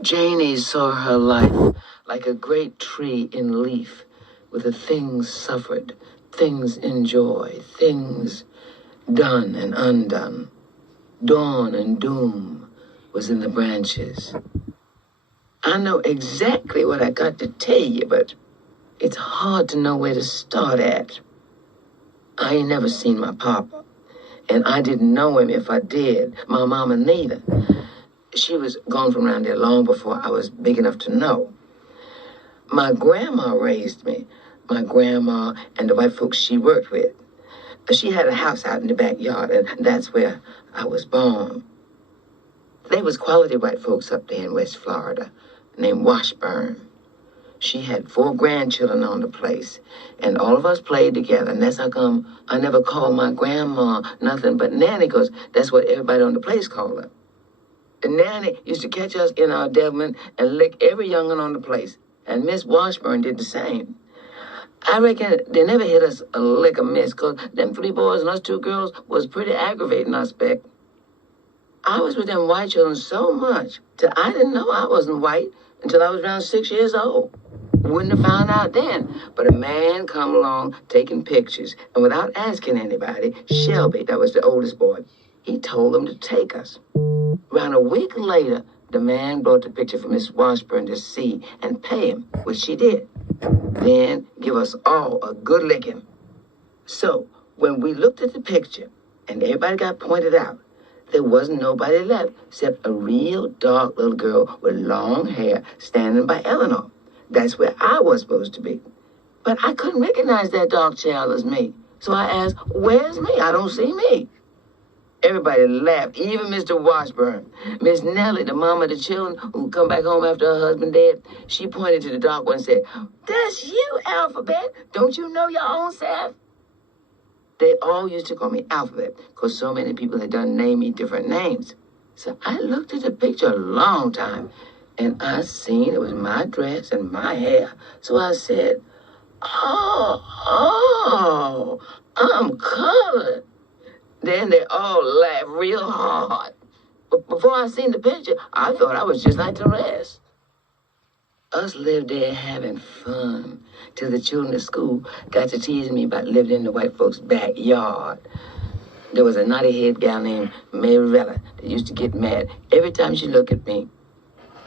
Janie saw her life like a great tree in leaf, with the things suffered, things enjoyed, things done and undone. Dawn and doom was in the branches. I know exactly what I got to tell you, but it's hard to know where to start at. I ain't never seen my papa, and I didn't know him if I did. My mama neither. She was gone from around there long before I was big enough to know. My grandma raised me, my grandma and the white folks she worked with. She had a house out in the backyard, and that's where I was born. They was quality white folks up there in West Florida named Washburn. She had 4 grandchildren on the place, and all of us played together, and that's how come I never called my grandma nothing but Nanny, because that's what everybody on the place called her. And Nanny used to catch us in our devilment and lick every young'un on the place, and Miss Washburn did the same. I reckon they never hit us a lick of miss, because them 3 boys and us 2 girls was pretty aggravating, I expect. I was with them white children so much till I didn't know I wasn't white until I was around 6 years old. Wouldn't have found out then, but a man come along taking pictures, and without asking anybody, Shelby, that was the oldest boy, he told them to take us. Around a week later, the man brought the picture for Miss Washburn to see and pay him, which she did. Then give us all a good licking. So, when we looked at the picture and everybody got pointed out, there wasn't nobody left except a real dark little girl with long hair standing by Eleanor. That's where I was supposed to be. But I couldn't recognize that dark child as me. So I asked, where's me? I don't see me. Everybody laughed, even Mr. Washburn. Miss Nellie, the mama of the children who come back home after her husband dead, she pointed to the dark one and said, "That's you, Alphabet. Don't you know your own self?" They all used to call me Alphabet because so many people had done name me different names. So I looked at the picture a long time, and I seen it was my dress and my hair. So I said, oh, I'm colored. Then they all laughed real hard. But before I seen the picture, I thought I was just like the rest. Us lived there having fun till the children at school got to teasing me about living in the white folks' backyard. There was a naughty-head gal named Marilla that used to get mad every time she looked at me.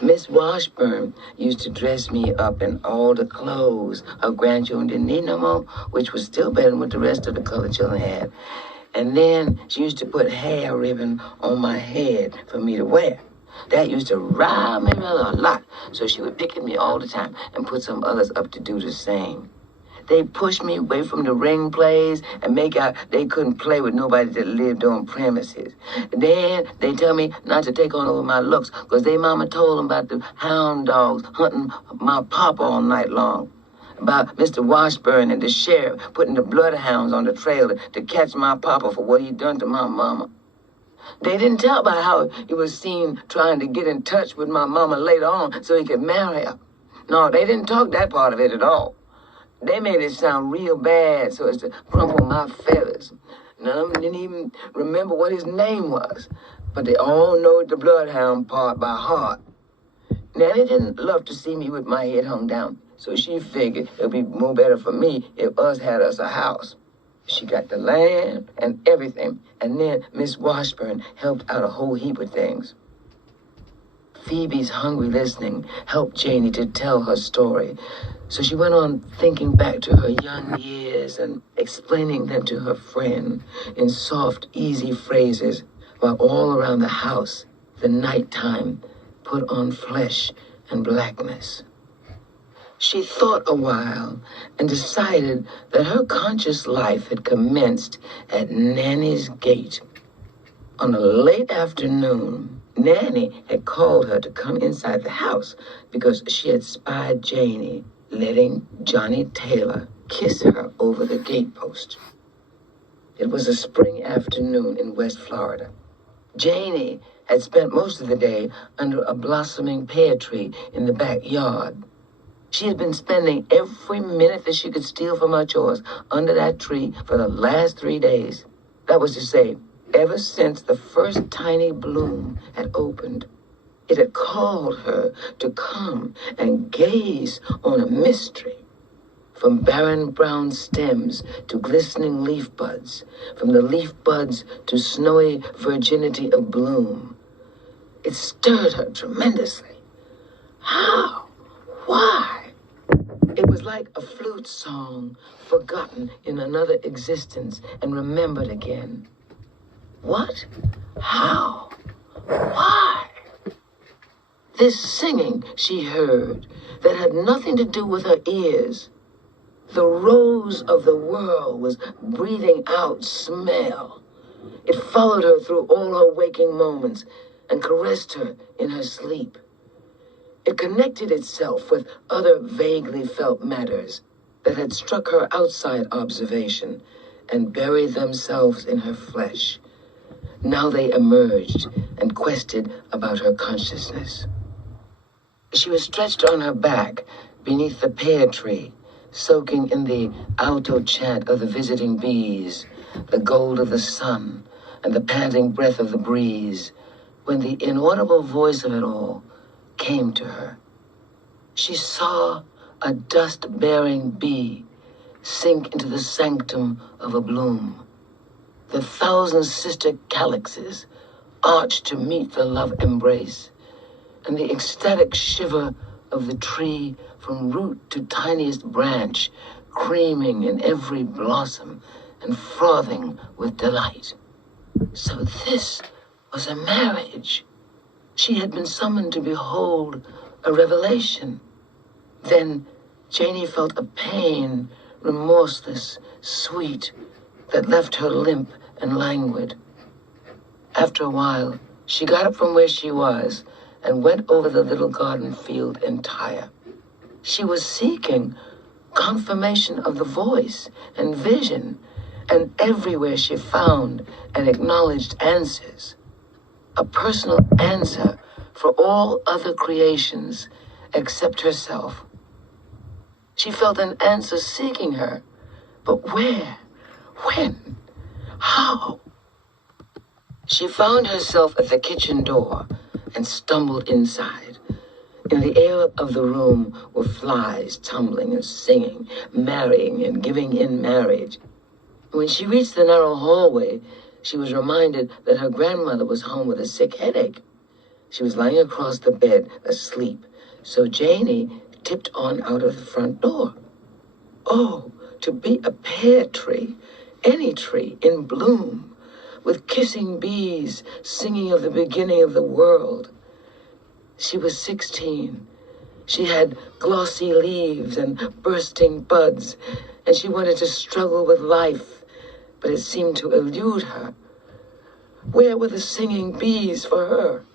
Miss Washburn used to dress me up in all the clothes her grandchildren didn't need no more, which was still better than what the rest of the colored children had. And then she used to put hair ribbon on my head for me to wear. That used to rile me a lot, so she would pick at me all the time and put some others up to do the same. They pushed me away from the ring plays and make out they couldn't play with nobody that lived on premises. Then they tell me not to take on over my looks because they mama told them about the hound dogs hunting my papa all night long. About Mr. Washburn and the sheriff putting the bloodhounds on the trail to catch my papa for what he'd done to my mama. They didn't tell about how he was seen trying to get in touch with my mama later on so he could marry her. No, they didn't talk that part of it at all. They made it sound real bad so as to crumple my feathers. None of them didn't even remember what his name was, but they all know the bloodhound part by heart. Nanny didn't love to see me with my head hung down, so she figured it would be more better for me if us had us a house. She got the land and everything, and then Miss Washburn helped out a whole heap of things. Phoebe's hungry listening helped Janie to tell her story, so she went on thinking back to her young years and explaining them to her friend in soft, easy phrases, while all around the house, the nighttime put on flesh and blackness. She thought a while and decided that her conscious life had commenced at Nanny's gate. On a late afternoon, Nanny had called her to come inside the house because she had spied Janie letting Johnny Taylor kiss her over the gatepost. It was a spring afternoon in West Florida. Janie had spent most of the day under a blossoming pear tree in the backyard. She had been spending every minute that she could steal from her chores under that tree for the last 3 days. That was to say, ever since the first tiny bloom had opened. It had called her to come and gaze on a mystery. From barren brown stems to glistening leaf buds, from the leaf buds to snowy virginity of bloom. It stirred her tremendously. How? Why? It was like a flute song, forgotten in another existence and remembered again. What? How? Why? This singing she heard that had nothing to do with her ears. The rose of the world was breathing out smell. It followed her through all her waking moments and caressed her in her sleep. It connected itself with other vaguely felt matters that had struck her outside observation and buried themselves in her flesh. Now they emerged and quested about her consciousness. She was stretched on her back beneath the pear tree, soaking in the alto chant of the visiting bees, the gold of the sun, and the panting breath of the breeze, when the inaudible voice of it all came to her. She saw a dust-bearing bee sink into the sanctum of a bloom. The 1,000 sister calyxes arched to meet the love embrace, and the ecstatic shiver of the tree from root to tiniest branch, creaming in every blossom and frothing with delight. So this was a marriage. She had been summoned to behold a revelation. Then Janie felt a pain, remorseless, sweet, that left her limp and languid. After a while, she got up from where she was and went over the little garden field entire. She was seeking confirmation of the voice and vision, and everywhere she found and acknowledged answers. A personal answer for all other creations except herself. She felt an answer seeking her, but where? When? How? She found herself at the kitchen door and stumbled inside. In the air of the room were flies tumbling and singing, marrying and giving in marriage. When she reached the narrow hallway, she was reminded that her grandmother was home with a sick headache. She was lying across the bed, asleep, so Janie tipped on out of the front door. Oh, to be a pear tree, any tree in bloom, with kissing bees singing of the beginning of the world. She was 16. She had glossy leaves and bursting buds, and she wanted to struggle with life, but it seemed to elude her. Where were the singing bees for her?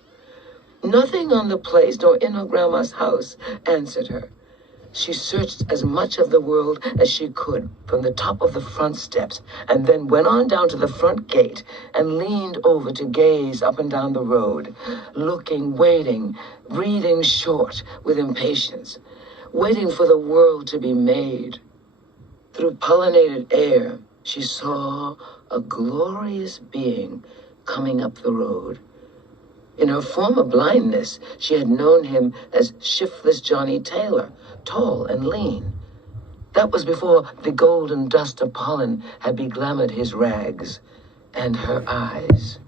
Nothing on the place nor in her grandma's house answered her. She searched as much of the world as she could from the top of the front steps, and then went on down to the front gate and leaned over to gaze up and down the road, looking, waiting, breathing short with impatience, waiting for the world to be made. Through pollinated air, she saw a glorious being coming up the road. In her former blindness, she had known him as shiftless Johnny Taylor, tall and lean. That was before the golden dust of pollen had beglamored his rags and her eyes.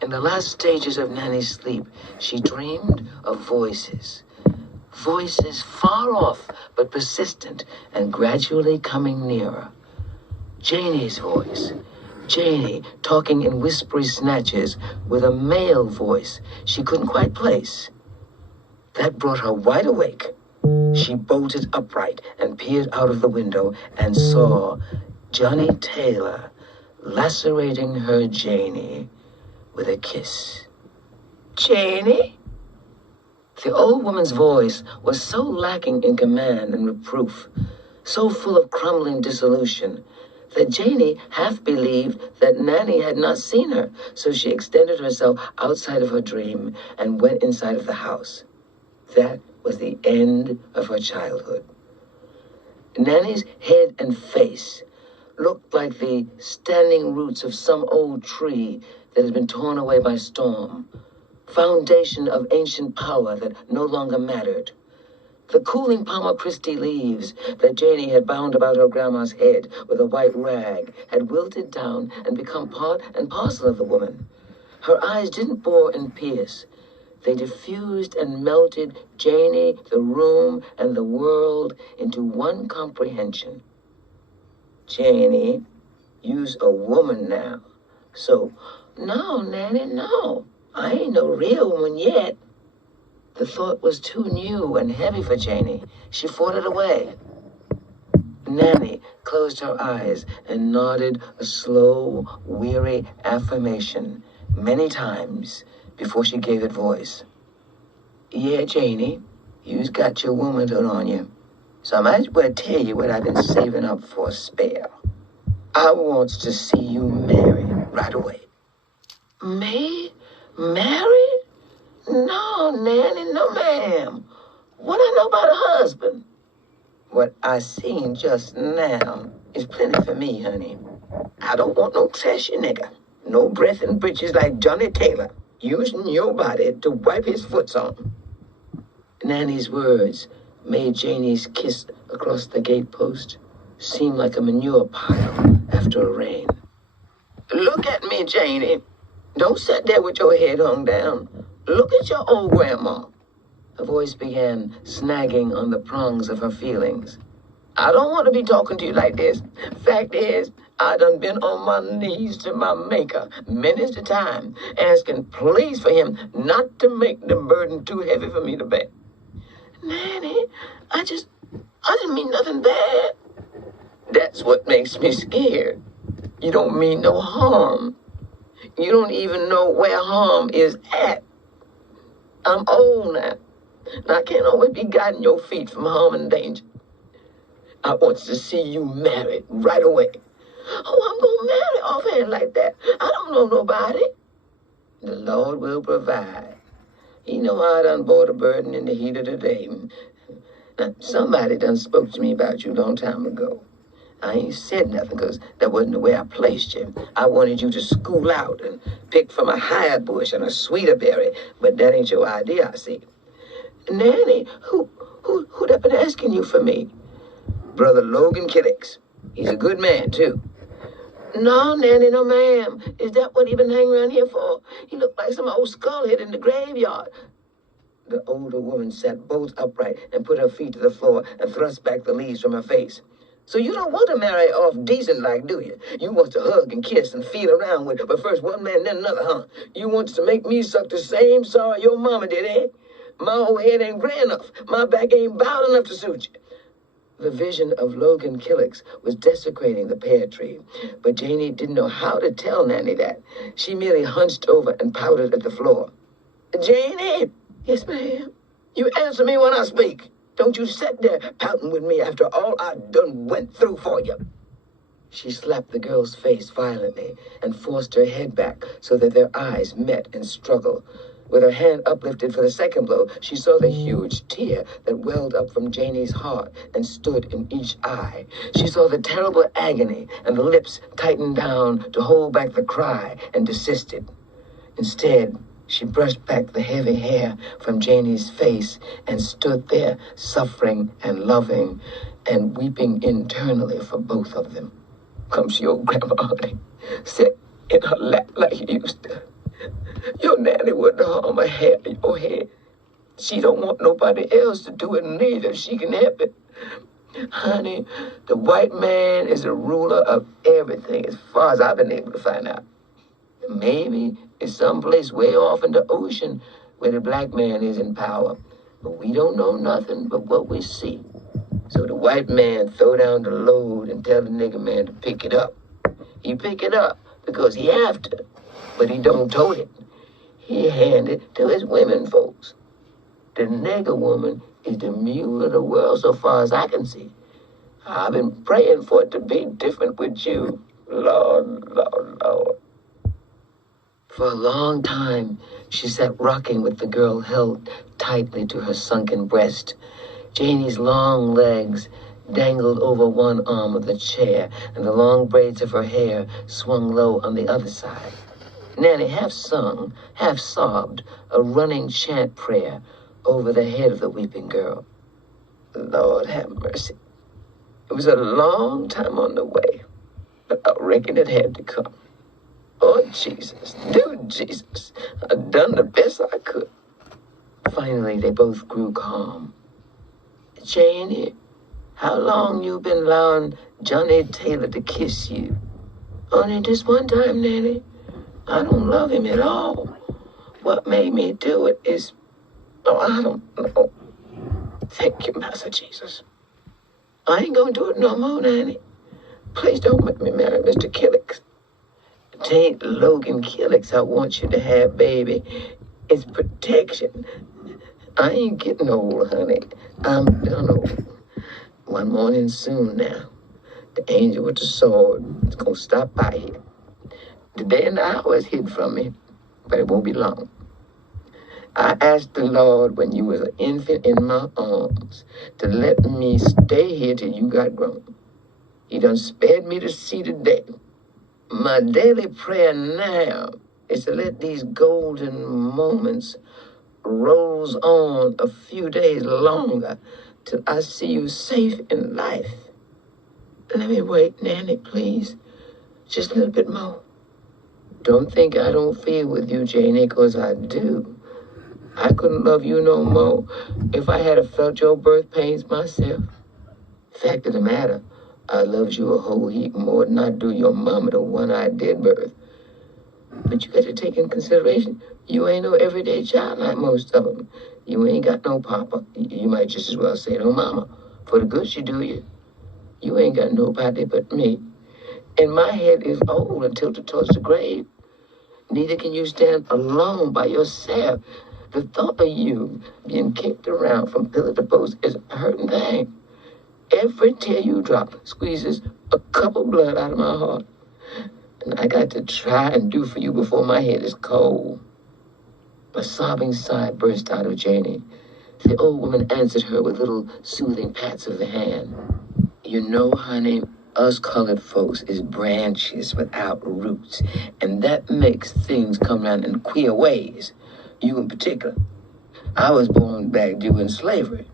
In the last stages of Nanny's sleep, she dreamed of voices. Voices far off but persistent and gradually coming nearer. Janie's voice. Janie talking in whispery snatches with a male voice she couldn't quite place. That brought her wide awake. She bolted upright and peered out of the window and saw Johnny Taylor lacerating her Janie with a kiss. Janie? The old woman's voice was so lacking in command and reproof, so full of crumbling dissolution, that Janie half believed that Nanny had not seen her, so she extended herself outside of her dream and went inside of the house. That was the end of her childhood. Nanny's head and face looked like the standing roots of some old tree that had been torn away by storm. foundation of ancient power that no longer mattered. The cooling Palmer Christie leaves that Janie had bound about her grandma's head with a white rag had wilted down and become part and parcel of the woman. Her eyes didn't bore and pierce. They diffused and melted Janie, the room, and the world into one comprehension. Janie, you's a woman now. So, no, Nanny, no. I ain't no real woman yet. The thought was too new and heavy for Janie. She fought it away. Nanny closed her eyes and nodded a slow, weary affirmation many times before she gave it voice. Yeah, Janie, you's got your womanhood on you. So I might as well tell you what I've been saving up for a spell. I wants to see you married right away. Me? Married? No, Nanny, no, ma'am. What I know about a husband? What I seen just now is plenty for me, honey. I don't want no trashy nigga. No breath and britches like Johnny Taylor, using your body to wipe his foots on. Nanny's words made Janie's kiss across the gatepost seem like a manure pile after a rain. Look at me, Janie. Don't sit there with your head hung down. Look at your old grandma. Her voice began snagging on the prongs of her feelings. I don't want to be talking to you like this. Fact is, I done been on my knees to my maker minutes at a time, asking please for him not to make the burden too heavy for me to bear. Nanny, I didn't mean nothing bad. That's what makes me scared. You don't mean no harm. You don't even know where harm is at. I'm old now, and I can't always be guiding your feet from harm and danger. I wants to see you married right away. Oh, I'm gonna marry offhand like that. I don't know nobody. The Lord will provide. He know I done bore the burden in the heat of the day. Now, somebody done spoke to me about you a long time ago. I ain't said nothing because that wasn't the way I placed you. I wanted you to school out and pick from a higher bush and a sweeter berry, but that ain't your idea, I see. Nanny, who that been asking you for me? Brother Logan Killix. He's a good man, too. No, Nanny, no, ma'am. Is that what he been hanging around here for? He looked like some old skullhead in the graveyard. The older woman sat bolt upright and put her feet to the floor and thrust back the leaves from her face. So you don't want to marry off decent like, do you? You want to hug and kiss and feel around with, but first one man, then another, huh? You want to make me suck the same sorrow your mama did, eh? My old head ain't gray enough. My back ain't bowed enough to suit you. The vision of Logan Killix was desecrating the pear tree, but Janie didn't know how to tell Nanny that. She merely hunched over and pouted at the floor. Janie! Yes, ma'am? You answer me when I speak. Don't you sit there pouting with me after all I done went through for you. She slapped the girl's face violently and forced her head back so that their eyes met and struggled. With her hand uplifted for the second blow, she saw the huge tear that welled up from Janie's heart and stood in each eye. She saw the terrible agony, and the lips tightened down to hold back the cry and desisted. Instead, she brushed back the heavy hair from Janie's face and stood there, suffering and loving and weeping internally for both of them. Comes your grandma, honey, sit in her lap like you used to. Your Nanny wouldn't harm a hair of your head. She don't want nobody else to do it neither. She can help it. Honey, the white man is the ruler of everything as far as I've been able to find out. Maybe it's someplace way off in the ocean where the black man is in power. But we don't know nothing but what we see. So the white man throw down the load and tell the nigger man to pick it up. He pick it up because he have to, but he don't tote it. He hand it to his women folks. The nigger woman is the mule of the world so far as I can see. I've been praying for it to be different with you. Lord, Lord, Lord. For a long time, she sat rocking with the girl held tightly to her sunken breast. Janie's long legs dangled over one arm of the chair, and the long braids of her hair swung low on the other side. Nanny half sung, half sobbed, a running chant prayer over the head of the weeping girl. Lord have mercy. It was a long time on the way, but I reckon it had to come. Oh, Jesus, dude, Jesus, I done the best I could. Finally, they both grew calm. Janie, how long you been allowing Johnny Taylor to kiss you? Only this one time, Nanny. I don't love him at all. What made me do it is, I don't know. Thank you, Master Jesus. I ain't gonna do it no more, Nanny. Please don't make me marry Mr. Killix. It ain't Logan Killix I want you to have, baby. It's protection. I ain't getting old, honey. I'm done old. One morning soon now, the angel with the sword is gonna stop by here. The day and the hour is hid from me, but it won't be long. I asked the Lord when you was an infant in my arms to let me stay here till you got grown. He done spared me to see the day. My daily prayer now is to let these golden moments rolls on a few days longer till I see you safe in life. Let me wait, Nanny, please. Just a little bit more. Don't think I don't feel with you, Janie, 'cause I do. I couldn't love you no more if I had felt your birth pains myself. Fact of the matter, I loves you a whole heap more than I do your mama, the one I did birth. But you got to take in consideration, you ain't no everyday child like most of them. You ain't got no papa. You might just as well say no mama. For the good she do you. You ain't got nobody but me. And my head is old and tilted towards the grave. Neither can you stand alone by yourself. The thought of you being kicked around from pillar to post is a hurting thing. Every tear you drop squeezes a cup of blood out of my heart. And I got to try and do for you before my head is cold. A sobbing sigh burst out of Janie. The old woman answered her with little soothing pats of the hand. You know, honey, us colored folks is branches without roots, and that makes things come around in queer ways. You in particular. I was born back during slavery,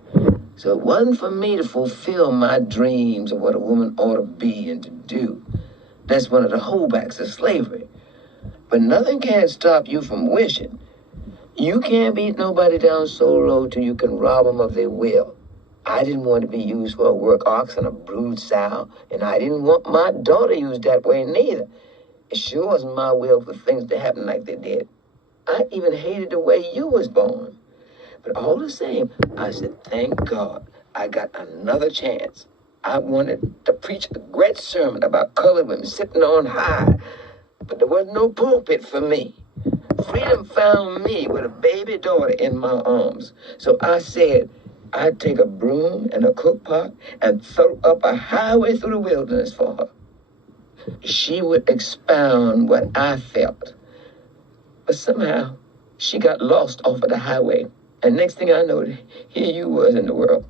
so it wasn't for me to fulfill my dreams of what a woman ought to be and to do. That's one of the holdbacks of slavery. But nothing can stop you from wishing. You can't beat nobody down so low till you can rob them of their will. I didn't want to be used for a work ox and a brood sow, and I didn't want my daughter used that way neither. It sure wasn't my will for things to happen like they did. I even hated the way you was born. But all the same, I said, thank God I got another chance. I wanted to preach a great sermon about colored women sitting on high, but there wasn't no pulpit for me. Freedom found me with a baby daughter in my arms. So I said, I'd take a broom and a cookpot and throw up a highway through the wilderness for her. She would expound what I felt. But somehow, she got lost off of the highway. And next thing I know, here you was in the world.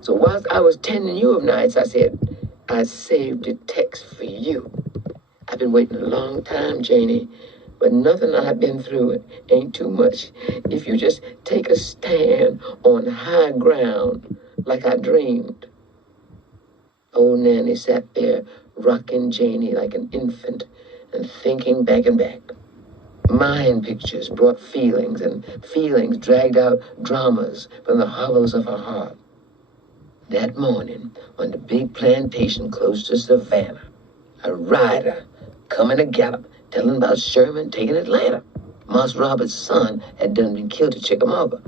So whilst I was tending you of nights, I said, I saved a text for you. I've been waiting a long time, Janie, but nothing I've been through ain't too much. If you just take a stand on high ground like I dreamed. Old Nanny sat there rocking Janie like an infant and thinking back and back. Mind pictures brought feelings, and feelings dragged out dramas from the hollows of her heart. That morning, on the big plantation close to Savannah, a rider coming a gallop, telling about Sherman taking Atlanta. Moss Roberts' son had done been killed at Chickamauga.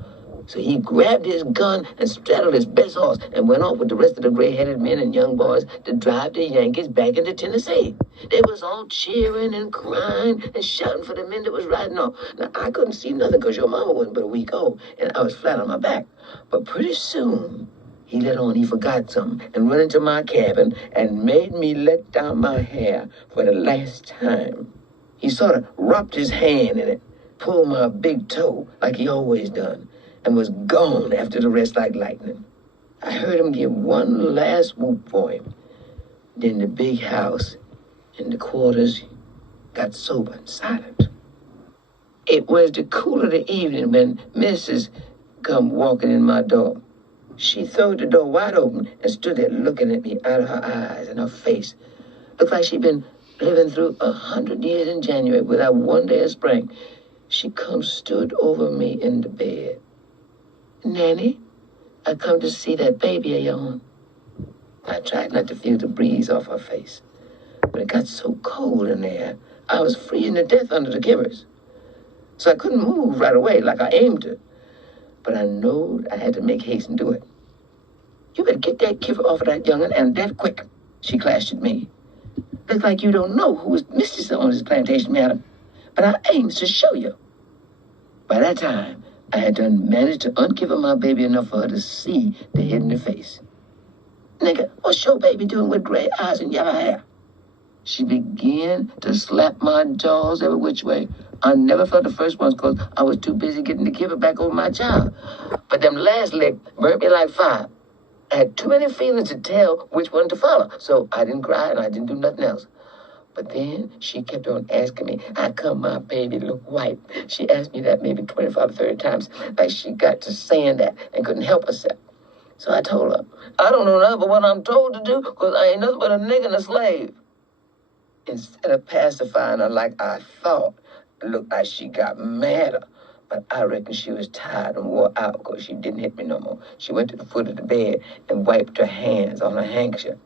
So he grabbed his gun and straddled his best horse and went off with the rest of the gray-headed men and young boys to drive the Yankees back into Tennessee. They was all cheering and crying and shouting for the men that was riding off. Now, I couldn't see nothing because your mama wasn't but a week old, and I was flat on my back. But pretty soon, he let on he forgot something and run into my cabin and made me let down my hair for the last time. He sort of wrapped his hand in it, pulled my big toe like he always done, and was gone after the rest like lightning. I heard him give one last whoop for him. Then the big house and the quarters got sober and silent. It was the cool of the evening when Mrs. come walking in my door. She throwed the door wide open and stood there looking at me out of her eyes and her face. Looked like she'd been living through 100 years in January without one day of spring. She come stood over me in the bed. Nanny, I come to see that baby of yours. I tried not to feel the breeze off her face, but it got so cold in there, I was freezing to death under the covers. So I couldn't move right away like I aimed to. But I know I had to make haste and do it. You better get that kipper off of that young'un, and that quick, she clashed at me. Looks like you don't know who was mistress on this plantation, madam. But I aims to show you. By that time, I had done managed to uncover my baby enough for her to see the head in the face. Nigga, what's your baby doing with gray eyes and yellow hair? She began to slap my jaws every which way. I never felt the first ones because I was too busy getting the kipper back over my child. But them last licks burnt me like fire. I had too many feelings to tell which one to follow, so I didn't cry and I didn't do nothing else. But then she kept on asking me, how come my baby look white? She asked me that maybe 25 or 30 times, like she got to saying that and couldn't help herself. So I told her, I don't know nothing but what I'm told to do, because I ain't nothing but a nigga and a slave. Instead of pacifying her like I thought, it looked like she got madder. But I reckon she was tired and wore out because she didn't hit me no more. She went to the foot of the bed and wiped her hands on her handkerchief.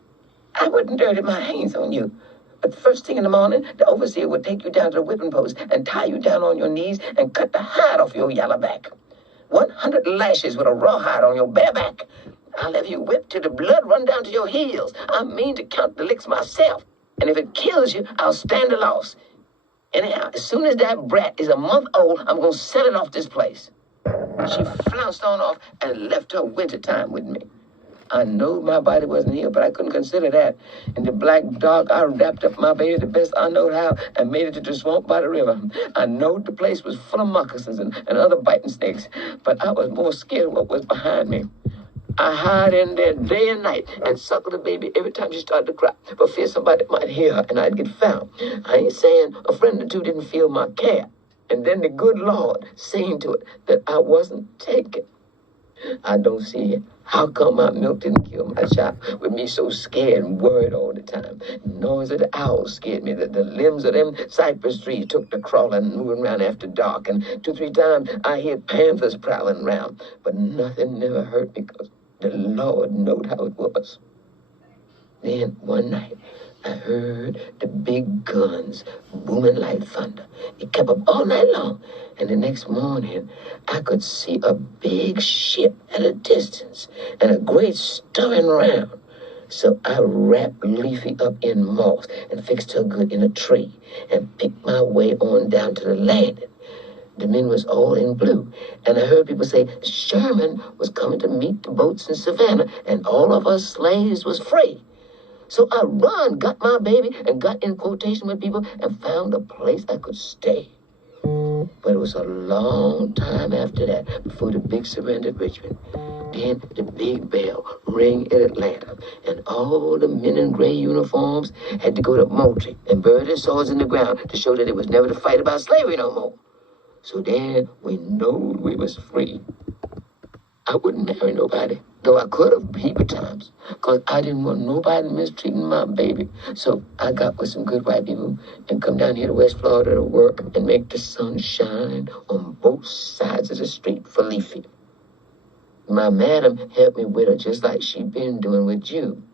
I wouldn't dirty my hands on you. But first thing in the morning, the overseer would take you down to the whipping post and tie you down on your knees and cut the hide off your yellow back. 100 lashes with a rawhide on your bare back. I'll have you whipped till the blood run down to your heels. I mean to count the licks myself. And if it kills you, I'll stand the loss. Anyhow, as soon as that brat is a month old, I'm going to sell it off this place. She flounced on off and left her winter time with me. I know my body wasn't healed, but I couldn't consider that. In the black dark, I wrapped up my baby the best I know how and made it to the swamp by the river. I know the place was full of moccasins and other biting snakes, but I was more scared of what was behind me. I hide in there day and night and suckle the baby every time she started to cry for fear somebody might hear her and I'd get found. I ain't saying a friend or two didn't feel my care. And then the good Lord seen to it that I wasn't taken. I don't see how come my milk didn't kill my child with me so scared and worried all the time. The noise of the owls scared me. The limbs of them cypress trees took to crawling and moving around after dark. And 2-3 times I heard panthers prowling around. But nothing never hurt me because the Lord knowed how it was. Then one night, I heard the big guns booming like thunder. It kept up all night long. And the next morning, I could see a big ship at a distance and a great stirring round. So I wrapped Leafy up in moss and fixed her good in a tree and picked my way on down to the landing. The men was all in blue, and I heard people say Sherman was coming to meet the boats in Savannah, and all of us slaves was free. So I got my baby, and got in quotation with people, and found a place I could stay. But it was a long time after that before the big surrender at Richmond. Then the big bell rang in Atlanta, and all the men in gray uniforms had to go to Moultrie and bury their swords in the ground to show that it was never to fight about slavery no more. So then we knowed we was free. I wouldn't marry nobody, though I could have heap of times, because I didn't want nobody mistreating my baby. So I got with some good white people and come down here to West Florida to work and make the sun shine on both sides of the street for Leafy. My madam helped me with her just like she'd been doing with you.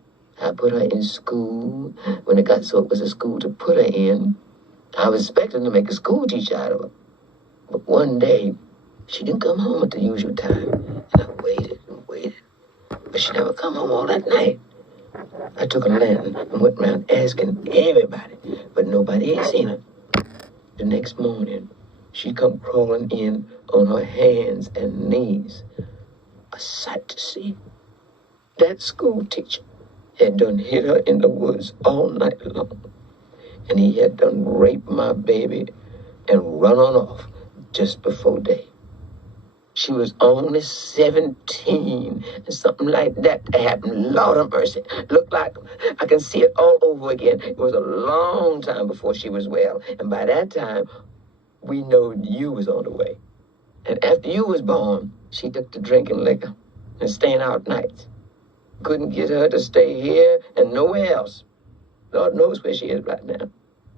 I put her in school when it got so it was a school to put her in. I was expecting to make a school teacher out of her. But one day, she didn't come home at the usual time, and I waited and waited. But she never come home all that night. I took a lantern and went around asking everybody, but nobody ain't seen her. The next morning, she come crawling in on her hands and knees. A sight to see. That school teacher had done hid her in the woods all night long, and he had done raped my baby and run on off just before day. She was only 17 and something like that happened. Lord of mercy. Looked like I can see it all over again. It was a long time before she was well. And by that time, we knowed you was on the way. And after you was born, she took to drinking liquor and staying out nights. Couldn't get her to stay here and nowhere else. Lord knows where she is right now.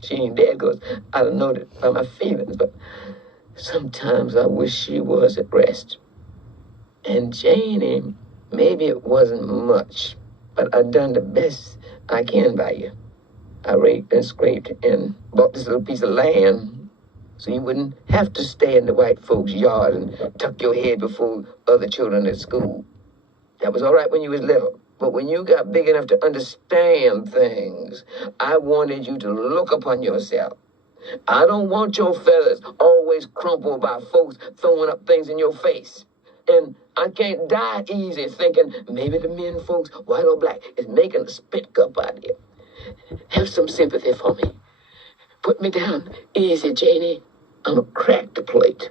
She ain't dead because I don't know that by my feelings, but sometimes I wish she was at rest. And Janie, maybe it wasn't much, but I done the best I can by you. I raked and scraped and bought this little piece of land so you wouldn't have to stay in the white folks' yard and tuck your head before other children at school. That was all right when you was little. But when you got big enough to understand things, I wanted you to look upon yourself. I don't want your feathers always crumpled by folks throwing up things in your face. And I can't die easy thinking maybe the men folks, white or black, is making a spit cup out of you. Have some sympathy for me. Put me down easy, Janie. I'm a cracked plate.